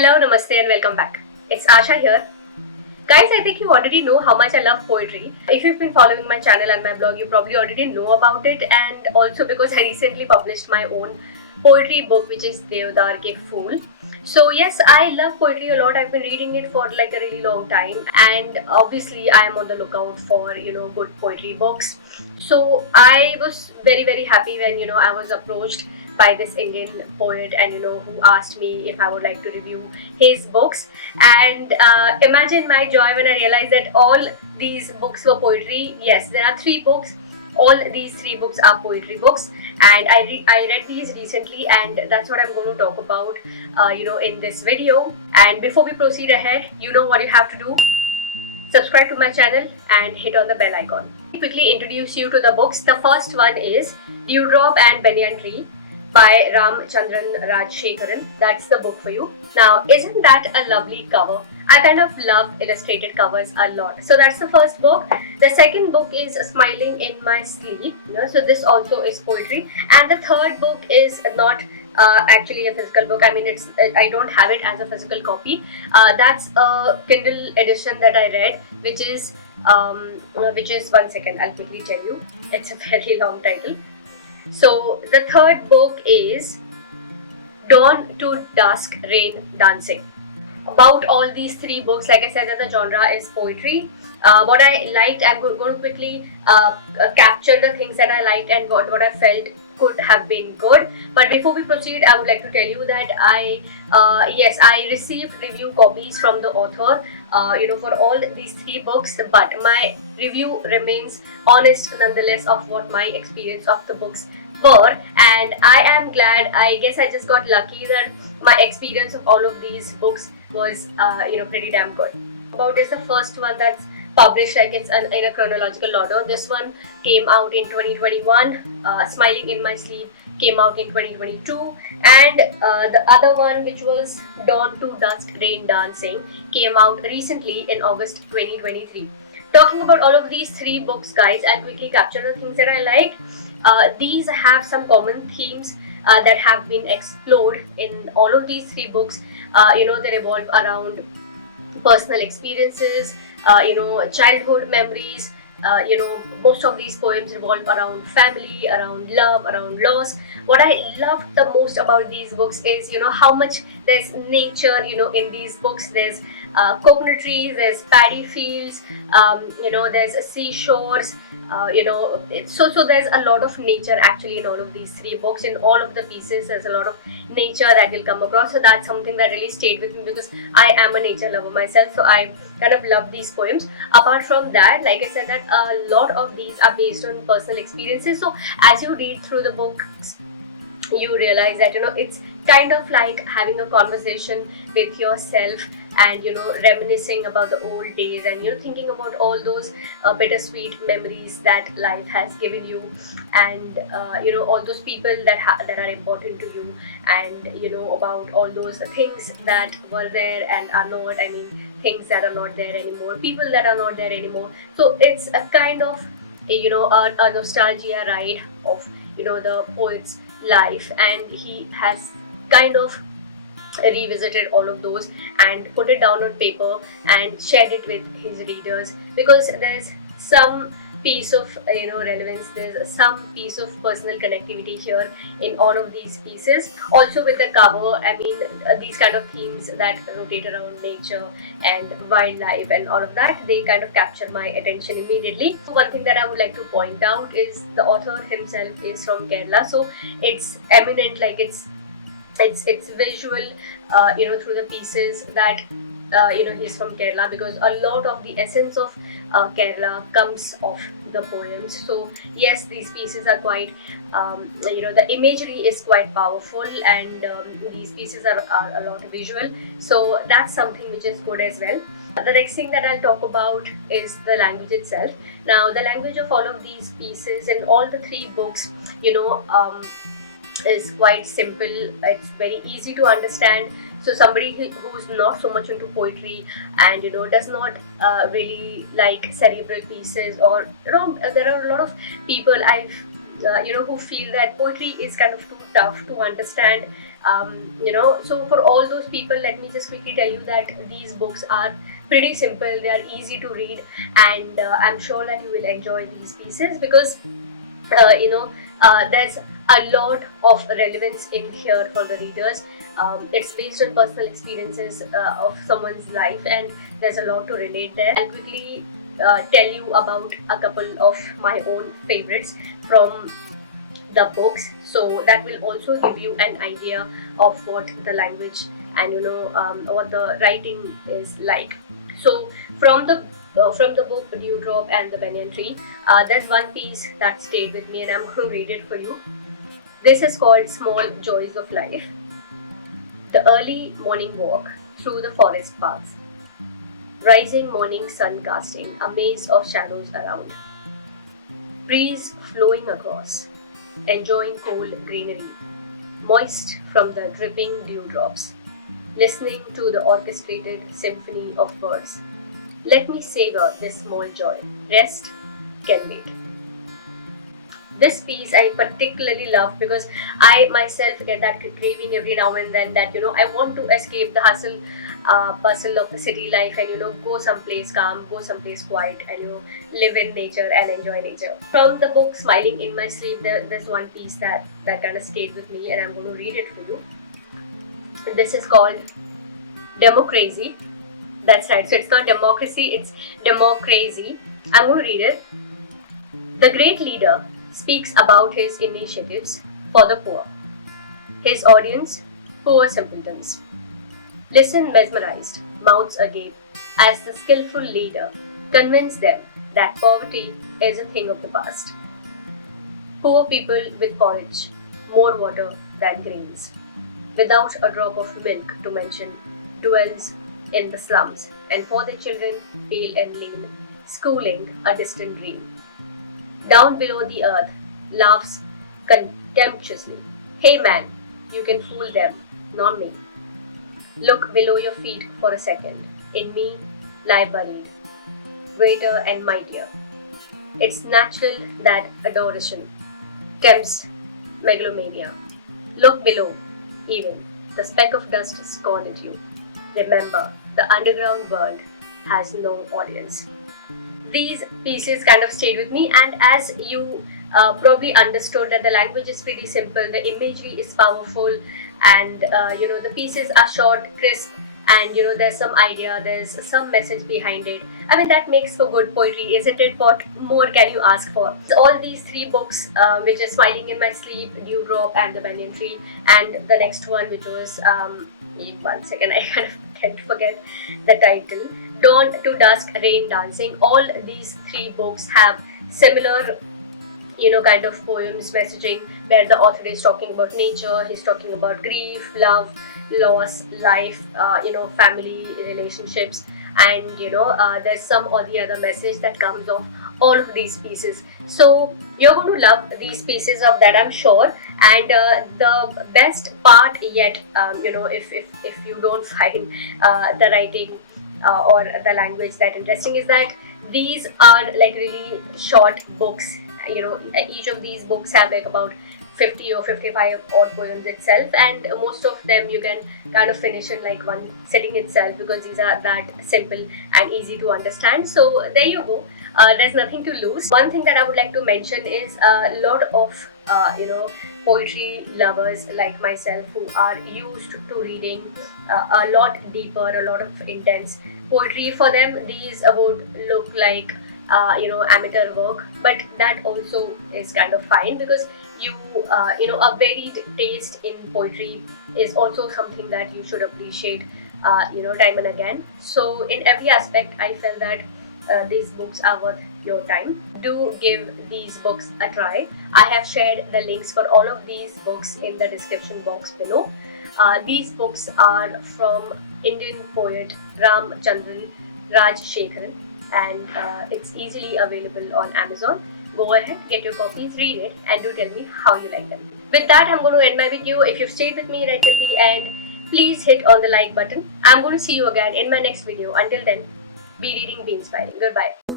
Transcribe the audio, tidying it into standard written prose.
Hello, namaste, and welcome back. It's Asha here. Guys, I think you already know how much I love poetry. If you've been following my channel and my blog, you probably already know about it, and also because I recently published my own poetry book, which is Devdar Ke Phool. So yes, I love poetry a lot. I've been reading it for like a really long time, and obviously I am on the lookout for good poetry books. So I was very happy when I was approached by this Indian poet, and who asked me if I would like to review his books. And imagine my joy when I realized that all these books were poetry. Yes, there are three books. All these three books are poetry books, and I read these recently, and that's what I'm going to talk about in this video. And before we proceed ahead, you know what you have to do: subscribe to my channel and hit on the bell icon. Quickly introduce you to the books. The first one is Dewdrop and Banyan Tree by Ramchandran Rajshekharan. That's the book for you. Now, isn't that a lovely cover? I kind of love illustrated covers a lot. So that's the first book. The second book is Smiling in My Sleep. So this also is poetry. And the third book is not actually a physical book. I mean, I don't have it as a physical copy. That's a Kindle edition that I read, which is 1 second. I'll quickly tell you. It's a very long title. So the third book is Dawn to Dusk Rain Dancing. About all these three books, like I said, that the genre is poetry. What I liked, I'm going to quickly capture the things that I liked and what I felt could have been good. But before we proceed, I would like to tell you that I received review copies from the author for all these three books, but my review remains honest nonetheless of what my experience of the books were. And I am glad, I guess I just got lucky that my experience of all of these books was pretty damn good. About is the first one that's published, like it's in a chronological order. This one came out in 2021. Smiling in My Sleep came out in 2022, and the other one, which was Dawn to Dusk Rain Dancing, came out recently in August 2023. Talking about all of these three books, guys, I'll quickly capture the things that I liked. These have some common themes that have been explored in all of these three books. They revolve around personal experiences, childhood memories. Most of these poems revolve around family, around love, around loss. What I loved the most about these books is, how much there's nature, in these books. There's coconut trees, there's paddy fields, there's seashores. So there's a lot of nature actually in all of these three books. In all of the pieces, there's a lot of nature that you'll come across. So that's something that really stayed with me, because I am a nature lover myself. So I kind of love these poems. Apart from that, like I said, that a lot of these are based on personal experiences. So as you read through the books, you realize that it's kind of like having a conversation with yourself, and reminiscing about the old days, and thinking about all those bittersweet memories that life has given you, and all those people that are important to you, and about all those things that were there and are not. I mean, things that are not there anymore, people that are not there anymore. So it's a kind of a nostalgia ride of the poet's life, and he has kind of revisited all of those and put it down on paper and shared it with his readers, because there's some piece of relevance, there's some piece of personal connectivity here in all of these pieces. Also with the cover, I mean, these kind of themes that rotate around nature and wildlife and all of that, they kind of capture my attention immediately. One thing that I would like to point out is the author himself is from Kerala, so it's eminent, like it's visual through the pieces that he's from Kerala, because a lot of the essence of Kerala comes off the poems. So yes, these pieces are quite the imagery is quite powerful, and these pieces are a lot visual, so that's something which is good as well. The next thing that I'll talk about is the language itself. Now, the language of all of these pieces in all the three books is quite simple. It's very easy to understand. So somebody who's not so much into poetry, and does not really like cerebral pieces, or there are a lot of people I've who feel that poetry is kind of too tough to understand. So for all those people, let me just quickly tell you that these books are pretty simple. They are easy to read, and I'm sure that you will enjoy these pieces because there's a lot of relevance in here for the readers. It's based on personal experiences of someone's life, and there's a lot to relate there. I'll quickly tell you about a couple of my own favorites from the books, so that will also give you an idea of what the language and what the writing is like. So from the book Dewdrop and the Banyan Tree, there's one piece that stayed with me and I'm going to read it for you. This is called Small Joys of Life. The early morning walk through the forest paths, rising morning sun casting a maze of shadows around, breeze flowing across, enjoying cool greenery, moist from the dripping dewdrops, listening to the orchestrated symphony of birds. Let me savor this small joy. Rest can wait. This piece I particularly love because I myself get that craving every now and then that I want to escape the hustle, bustle of the city life and go someplace calm, go someplace quiet, and live in nature and enjoy nature. From the book Smiling in My Sleep, there's one piece that kind of stayed with me, and I'm going to read it for you. This is called Democracy. That's right. So it's not democracy, it's democracy. I'm going to read it. The great leader speaks about his initiatives for the poor. His audience, poor simpletons, listen mesmerized, mouths agape, as the skillful leader convinces them that poverty is a thing of the past. Poor people with porridge, more water than grains, without a drop of milk to mention, dwells in the slums, and for their children, pale and lean, schooling a distant dream. Down below the earth, laughs contemptuously. Hey man, you can fool them, not me. Look below your feet for a second. In me lie buried, greater and mightier. It's natural that adoration tempts megalomania. Look below, even the speck of dust scorned you. Remember, the underground world has no audience. These pieces kind of stayed with me, and as you probably understood that the language is pretty simple, the imagery is powerful, and the pieces are short, crisp, and there's some idea, there's some message behind it. I mean, that makes for good poetry, isn't it? What more can you ask for? All these three books, which is Smiling in My Sleep, Dewdrop, and the Banyan Tree, and the next one, which was 1 second, I kind of tend to forget the title, Dawn to Dusk, Rain Dancing. All these three books have similar kind of poems messaging where the author is talking about nature, he's talking about grief, love, loss, life, family, relationships, and there's some or the other message that comes off all of these pieces. So you're going to love these pieces of that, I'm sure. And the best part yet, if you don't find the writing or the language that interesting, is that these are like really short books. Each of these books have like about 50 or 55 odd poems itself, and most of them you can kind of finish in like one sitting itself because these are that simple and easy to understand. So there you go. There's nothing to lose. One thing that I would like to mention is a lot of poetry lovers like myself who are used to reading a lot deeper, a lot of intense poetry. For them, these would look like amateur work, but that also is kind of fine because a varied taste in poetry is also something that you should appreciate time and again. So in every aspect I felt that these books are worth your time. Do give these books a try. I have shared the links for all of these books in the description box below. These books are from Indian poet Ram Chandran Rajshekharan, and it's easily available on Amazon. Go ahead, get your copies, read it, and do tell me how you like them. With that, I'm going to end my video. If you've stayed with me right till the end, please hit on the like button. I'm going to see you again in my next video. Until then, be reading, be inspiring. Goodbye.